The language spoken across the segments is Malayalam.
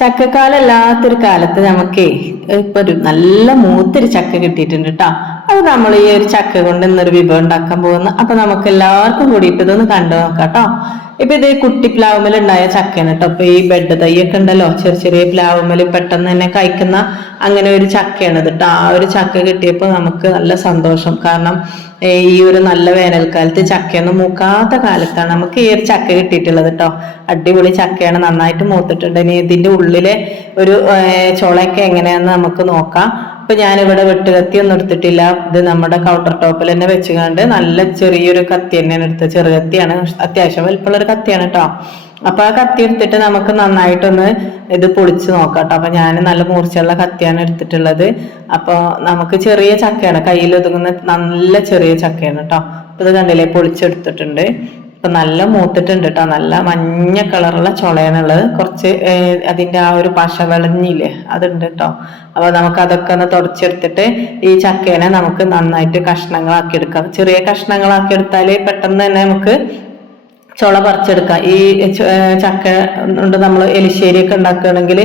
ചക്കക്കാലല്ലാത്തൊരു കാലത്ത് നമുക്കേ ഇപ്പൊ ഒരു നല്ല മൂത്തൊരു ചക്ക കിട്ടിയിട്ടുണ്ട് കേട്ടോ. അത് നമ്മൾ ഈ ഒരു ചക്ക കൊണ്ട് ഇന്നൊരു വിഭവം ഉണ്ടാക്കാൻ പോകുന്നു. അപ്പൊ നമുക്ക് എല്ലാവർക്കും കൂടിയിട്ട് ഇതൊന്ന് കണ്ടു നോക്കാം കേട്ടോ. ഇപ്പൊ ഇത് കുട്ടി പ്ലാവുമ്മൽ ഉണ്ടായ ചക്കയാണ് കേട്ടോ. അപ്പൊ ഈ ബെഡ് തൈയൊക്കെ ഉണ്ടല്ലോ, ചെറിയ ചെറിയ പ്ലാവുമ്മൽ പെട്ടെന്ന് തന്നെ കഴിക്കുന്ന അങ്ങനെ ഒരു ചക്കയാണ് ഇത് കേട്ടോ. ആ ഒരു ചക്ക കിട്ടിയപ്പോൾ നമുക്ക് നല്ല സന്തോഷം. കാരണം ഈ ഒരു നല്ല വേനൽക്കാലത്ത് ചക്കയൊന്നും മൂക്കാത്ത കാലത്താണ് നമുക്ക് ഈ ഒരു ചക്ക കിട്ടിയിട്ടുള്ളത് കേട്ടോ. അടിപൊളി ചക്കയാണ്, നന്നായിട്ട് മൂത്തിട്ടുണ്ട്. ഇനി ഇതിന്റെ ഉള്ളിലെ ഒരു ചുളയൊക്കെ എങ്ങനെയാന്ന് നമുക്ക് നോക്കാം. ഇപ്പൊ ഞാനിവിടെ വെട്ടുകത്തി ഒന്നും എടുത്തിട്ടില്ല. ഇത് നമ്മുടെ കൗണ്ടർ ടോപ്പിൽ തന്നെ വെച്ചുകൊണ്ട് നല്ല ചെറിയൊരു കത്തി തന്നെയാണ് എടുത്തത്. ചെറുകത്തിയാണ്, അത്യാവശ്യം വലിപ്പമുള്ള ഒരു കത്തിയാണ് കേട്ടോ. അപ്പൊ ആ കത്തി എടുത്തിട്ട് നമുക്ക് നന്നായിട്ടൊന്ന് ഇത് പൊളിച്ച് നോക്കാം കേട്ടോ. അപ്പൊ ഞാൻ നല്ല മൂർച്ചയുള്ള കത്തിയാണ് എടുത്തിട്ടുള്ളത്. അപ്പൊ നമുക്ക് ചെറിയ ചക്കയാണ്, കയ്യിൽ ഒതുങ്ങുന്ന നല്ല ചെറിയ ചക്കയാണ് കേട്ടോ. അപ്പൊ ഇത് കണ്ടില്ലേ, പൊളിച്ചെടുത്തിട്ടുണ്ട്. ഇപ്പൊ നല്ല മൂത്തിട്ടുണ്ട് കേട്ടോ. നല്ല മഞ്ഞ കളറുള്ള ചുളയാണുള്ളത്. കുറച്ച് അതിന്റെ ആ ഒരു പശ വിളഞ്ഞില്ലേ, അതുണ്ട് കേട്ടോ. അപ്പൊ നമുക്ക് അതൊക്കെ ഒന്ന് തുടച്ചെടുത്തിട്ട് ഈ ചക്കേനെ നമുക്ക് നന്നായിട്ട് കഷ്ണങ്ങളാക്കി എടുക്കാം. ചെറിയ കഷ്ണങ്ങളാക്കി എടുത്താല് പെട്ടെന്ന് തന്നെ നമുക്ക് ചുള പറിച്ചെടുക്കാം. ഈ ചക്ക കൊണ്ട് നമ്മൾ എലിശ്ശേരിയൊക്കെ ഉണ്ടാക്കുകയാണെങ്കിൽ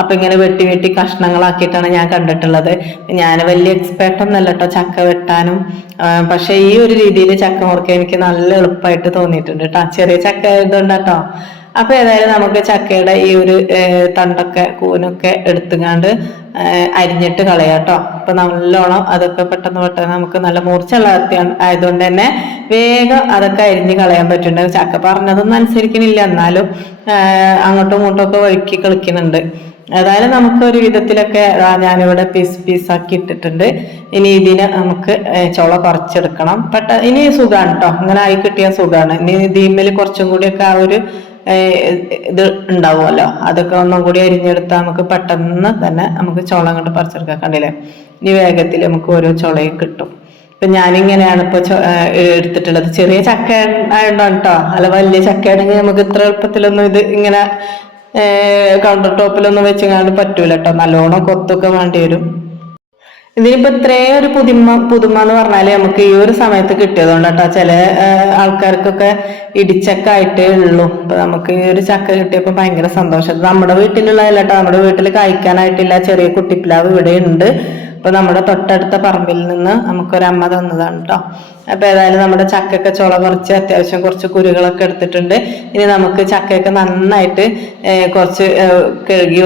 അപ്പൊ ഇങ്ങനെ വെട്ടി വെട്ടി കഷ്ണങ്ങളാക്കിയിട്ടാണ് ഞാൻ കണ്ടിട്ടുള്ളത്. ഞാൻ വലിയ എക്സ്പേർട്ട് ഒന്നല്ല കേട്ടോ ചക്ക വെട്ടാനും. പക്ഷെ ഈ ഒരു രീതിയിൽ ചക്ക മുറിക്കാൻ എനിക്ക് നല്ല എളുപ്പമായിട്ട് തോന്നിയിട്ടുണ്ട് കേട്ടോ. ചെറിയ ചക്ക ആയതുകൊണ്ടാട്ടോ. അപ്പൊ ഏതായാലും നമുക്ക് ചക്കയുടെ ഈ ഒരു തണ്ടൊക്കെ കൂനൊക്കെ എടുത്തുകൊണ്ട് അരിഞ്ഞിട്ട് കളയാട്ടോ. അപ്പൊ നല്ലോണം അതൊക്കെ പെട്ടെന്ന് നമുക്ക് നല്ല മൂർച്ചയുള്ള കത്തിയാണ് ആയതുകൊണ്ട് തന്നെ വേഗം അതൊക്കെ അരിഞ്ഞ് കളയാൻ പറ്റുന്നുണ്ട്. ചക്ക പറഞ്ഞതൊന്നും അനുസരിക്കണില്ല, എന്നാലും അങ്ങോട്ടും ഇങ്ങോട്ടും ഒക്കെ വഴുക്കി കളിക്കുന്നുണ്ട്. ഏതായാലും നമുക്ക് ഒരു വിധത്തിലൊക്കെ ഞാനിവിടെ പീസാക്കി ഇട്ടിട്ടുണ്ട്. ഇനി ഇതിനെ നമുക്ക് ചുള പറിച്ചെടുക്കണം. ഇനി സുഖമാണ് കേട്ടോ, ഇങ്ങനെ ആയി കിട്ടിയ സുഖമാണ്. ഇനി ഇതിന്മേൽ കുറച്ചും കൂടിയൊക്കെ ആ ഒരു ഇത് ഉണ്ടാവുമല്ലോ, അതൊക്കെ ഒന്നും കൂടി അരിഞ്ഞെടുത്താൽ നമുക്ക് പെട്ടെന്ന് തന്നെ നമുക്ക് ചുള അങ്ങോട്ട് പറിച്ചെടുക്കാൻ. കണ്ടില്ലേ, ഇനി വേഗത്തിൽ നമുക്ക് ഓരോ ചുളയും കിട്ടും. ഇപ്പൊ ഞാനിങ്ങനെയാണ് ഇപ്പൊ എടുത്തിട്ടുള്ളത്. ചെറിയ ചക്ക ആയതുകൊണ്ടാണ് കേട്ടോ. അല്ല വലിയ ചക്ക ആണെങ്കിൽ നമുക്ക് ഇത്ര എളുപ്പത്തിലൊന്നും ഇത് ഇങ്ങനെ കൗണ്ടർ ടോപ്പിലൊന്നും വെച്ചങ്ങാണ്ട് പറ്റൂല കേട്ടോ. നല്ലോണം കൊത്തൊക്കെ വേണ്ടി വരും. ഇതിനിപ്പോ ഇത്രയും ഒരു പുതുമ എന്ന് പറഞ്ഞാല് നമുക്ക് ഈ ഒരു സമയത്ത് കിട്ടിയതുകൊണ്ട് കേട്ടോ. ചില ആൾക്കാർക്കൊക്കെ ഇടിച്ചക്ക ആയിട്ടേ ഉള്ളൂ. ഇപ്പൊ നമുക്ക് ഈ ഒരു ചക്ക കിട്ടിയപ്പോ ഭയങ്കര സന്തോഷം. നമ്മുടെ വീട്ടിലുള്ളതല്ല കേട്ടോ, നമ്മുടെ വീട്ടിൽ കഴിക്കാനായിട്ടില്ല ചെറിയ കുട്ടിപ്ലാവ് ഇവിടെ ഉണ്ട്. അപ്പൊ നമ്മുടെ തൊട്ടടുത്ത പറമ്പിൽ നിന്ന് നമുക്കൊരമ്മ തന്നതാണ് കേട്ടോ. അപ്പൊ ഏതായാലും നമ്മുടെ ചക്കയൊക്കെ ചുള പറിച്ച് അത്യാവശ്യം കുറച്ച് കുരുകളൊക്കെ എടുത്തിട്ടുണ്ട്. ഇനി നമുക്ക് ചക്കയൊക്കെ നന്നായിട്ട് കുറച്ച് കഴുകി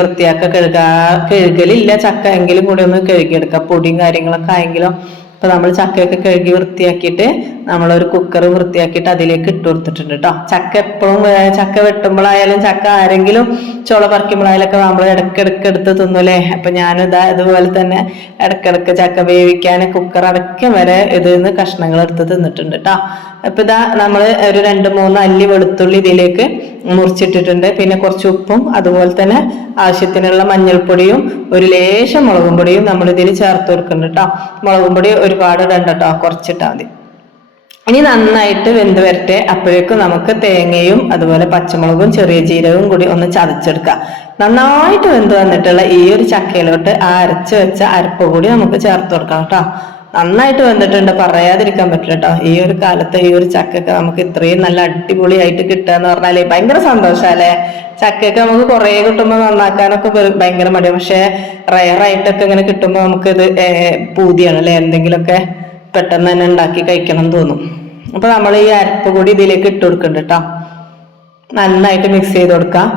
കഴുകലില്ല ചക്ക എങ്കിലും കൂടി ഒന്ന് കഴുകിയെടുക്കാം. പൊടിയും കാര്യങ്ങളൊക്കെ ആയെങ്കിലും അപ്പൊ നമ്മൾ ചക്കയൊക്കെ കഴുകി വൃത്തിയാക്കിയിട്ട് നമ്മളൊരു കുക്കർ വൃത്തിയാക്കിയിട്ട് അതിലേക്ക് ഇട്ട് കൊടുത്തിട്ടുണ്ട് കേട്ടോ. ചക്ക എപ്പോഴും ചക്ക വെട്ടുമ്പോഴായാലും ചക്ക ആരെങ്കിലും ചുള പറിക്കുമ്പോഴായാലൊക്കെ നമ്മൾ ഇടയ്ക്കിടയ്ക്ക് എടുത്ത് തിന്നൂലേ. അപ്പൊ ഞാനിതാ ഇതുപോലെ തന്നെ ഇടയ്ക്കിടയ്ക്ക് ചക്ക വേവിക്കാൻ കുക്കർ അടയ്ക്കം വരെ ഇതിന്ന് കഷ്ണങ്ങൾ എടുത്ത് തിന്നിട്ടുണ്ട് കേട്ടോ. അപ്പൊ ഇതാ നമ്മൾ ഒരു 2-3 അല്ലി വെളുത്തുള്ളി ഇതിലേക്ക് മുറിച്ചിട്ടിട്ടുണ്ട്. പിന്നെ കുറച്ച് ഉപ്പും അതുപോലെ തന്നെ ആവശ്യത്തിനുള്ള മഞ്ഞൾപ്പൊടിയും ഒരു ലേശം മുളകും പൊടിയും നമ്മൾ ഇതിൽ ചേർത്ത് കൊടുക്കുന്നുണ്ട് കേട്ടോ. മുളകും പൊടി ഒരുപാട് ഇടണ്ട കേട്ടോ, കുറച്ചിട്ടാൽ മതി. ഇനി നന്നായിട്ട് വെന്ത് വരട്ടെ. അപ്പോഴേക്കും നമുക്ക് തേങ്ങയും അതുപോലെ പച്ചമുളകും ചെറിയ ജീരകവും കൂടി ഒന്ന് ചതച്ചെടുക്കാം. നന്നായിട്ട് വെന്ത് വന്നിട്ടുള്ള ഈ ഒരു ചക്കയിലോട്ട് അരച്ച് വെച്ച അരപ്പ് കൂടി നമുക്ക് ചേർത്ത് കൊടുക്കാം കേട്ടോ. നന്നായിട്ട് വന്നിട്ടുണ്ട്, പറയാതിരിക്കാൻ പറ്റില്ല കേട്ടോ. ഈ ഒരു കാലത്ത് ഈ ഒരു ചക്കൊക്കെ നമുക്ക് ഇത്രയും നല്ല അടിപൊളിയായിട്ട് കിട്ടുക എന്ന് പറഞ്ഞാലേ ഭയങ്കര സന്തോഷല്ലേ. ചക്കയൊക്കെ നമുക്ക് കുറെ കിട്ടുമ്പോൾ നന്നാക്കാനൊക്കെ ഭയങ്കര മടിയാണ്. പക്ഷെ റയറായിട്ടൊക്കെ ഇങ്ങനെ കിട്ടുമ്പോൾ നമുക്കിത് പൂതിയാണ് അല്ലെ, എന്തെങ്കിലുമൊക്കെ പെട്ടെന്ന് തന്നെ ഉണ്ടാക്കി കഴിക്കണം തോന്നും. അപ്പൊ നമ്മൾ ഈ അരപ്പ് കൂടി ഇതിലേക്ക് ഇട്ട് കൊടുക്കുന്നുണ്ട് കേട്ടോ. നന്നായിട്ട് മിക്സ് ചെയ്ത് കൊടുക്കാം.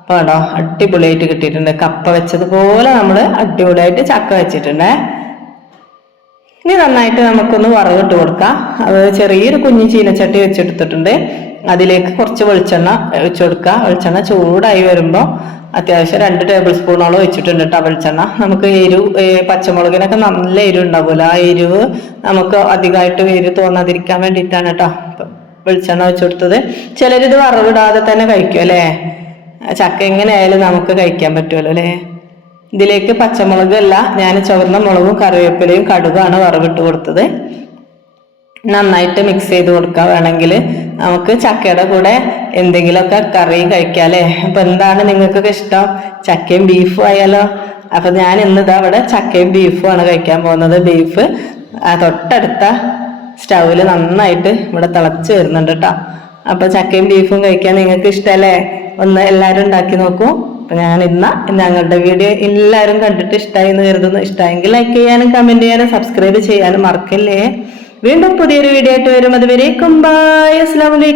അപ്പൊ കേട്ടോ അടിപൊളിയായിട്ട് കിട്ടിയിട്ടുണ്ട്. കപ്പ വെച്ചതുപോലെ നമ്മൾ അടിപൊളിയായിട്ട് ചക്ക വെച്ചിട്ടുണ്ടേ. ഇനി നന്നായിട്ട് നമുക്കൊന്ന് വറവിട്ട് കൊടുക്കാം. അത് ചെറിയൊരു കുഞ്ഞു ചീനച്ചട്ടി വെച്ചെടുത്തിട്ടുണ്ട്. അതിലേക്ക് കുറച്ച് വെളിച്ചെണ്ണ ഒഴിച്ചു കൊടുക്കുക. വെളിച്ചെണ്ണ ചൂടായി വരുമ്പോൾ അത്യാവശ്യം 2 ടേബിൾ സ്പൂണോളം വെച്ചിട്ടുണ്ട് കേട്ടോ വെളിച്ചെണ്ണ. നമുക്ക് പച്ചമുളകിനൊക്കെ നല്ല എരിവ് ഉണ്ടാവുമല്ലോ, ആ എരിവ് നമുക്ക് അധികമായിട്ട് എരിവ് തോന്നാതിരിക്കാൻ വേണ്ടിയിട്ടാണ് കേട്ടോ വെളിച്ചെണ്ണ വെച്ചു കൊടുത്തത്. ചിലരിത് വറവിടാതെ തന്നെ കഴിക്കും അല്ലേ. ചക്ക എങ്ങനെ ആയാലും നമുക്ക് കഴിക്കാൻ പറ്റുമല്ലോ അല്ലേ. ഇതിലേക്ക് പച്ചമുളകല്ല, ഞാൻ ചുവന്ന മുളകും കറിവേപ്പിലയും കടുകാണ് വറവിട്ട് കൊടുത്തത്. നന്നായിട്ട് മിക്സ് ചെയ്ത് കൊടുക്കാം. വേണമെങ്കിൽ നമുക്ക് ചക്കയുടെ കൂടെ എന്തെങ്കിലുമൊക്കെ കറി കഴിക്കാം അല്ലേ. അപ്പൊ എന്താണ് നിങ്ങൾക്കൊക്കെ ഇഷ്ടം, ചക്കയും ബീഫും ആയാലോ. അപ്പൊ ഞാൻ ഇന്നിതാ ഇവിടെ ചക്കയും ബീഫും ആണ് കഴിക്കാൻ പോകുന്നത്. ബീഫ് തൊട്ടടുത്ത സ്റ്റൗവിൽ നന്നായിട്ട് ഇവിടെ തിളച്ച് വരുന്നുണ്ട് കേട്ടോ. അപ്പൊ ചക്കയും ബീഫും കഴിക്കാൻ നിങ്ങൾക്ക് ഇഷ്ടമല്ലേ. ഒന്ന് എല്ലാവരും ഉണ്ടാക്കി നോക്കൂ. അപ്പൊ ഞാൻ ഞങ്ങളുടെ വീഡിയോ എല്ലാവരും കണ്ടിട്ട് ഇഷ്ടമായി എന്ന് കരുതുന്നു. ഇഷ്ടമായെങ്കിൽ ലൈക്ക് ചെയ്യാനും കമന്റ് ചെയ്യാനും സബ്സ്ക്രൈബ് ചെയ്യാനും മറക്കല്ലേ. വീണ്ടും പുതിയൊരു വീഡിയോ ആയിട്ട് വരും. അതുവരേക്കും ബൈ. അസ്സലാമു അലൈക്കും.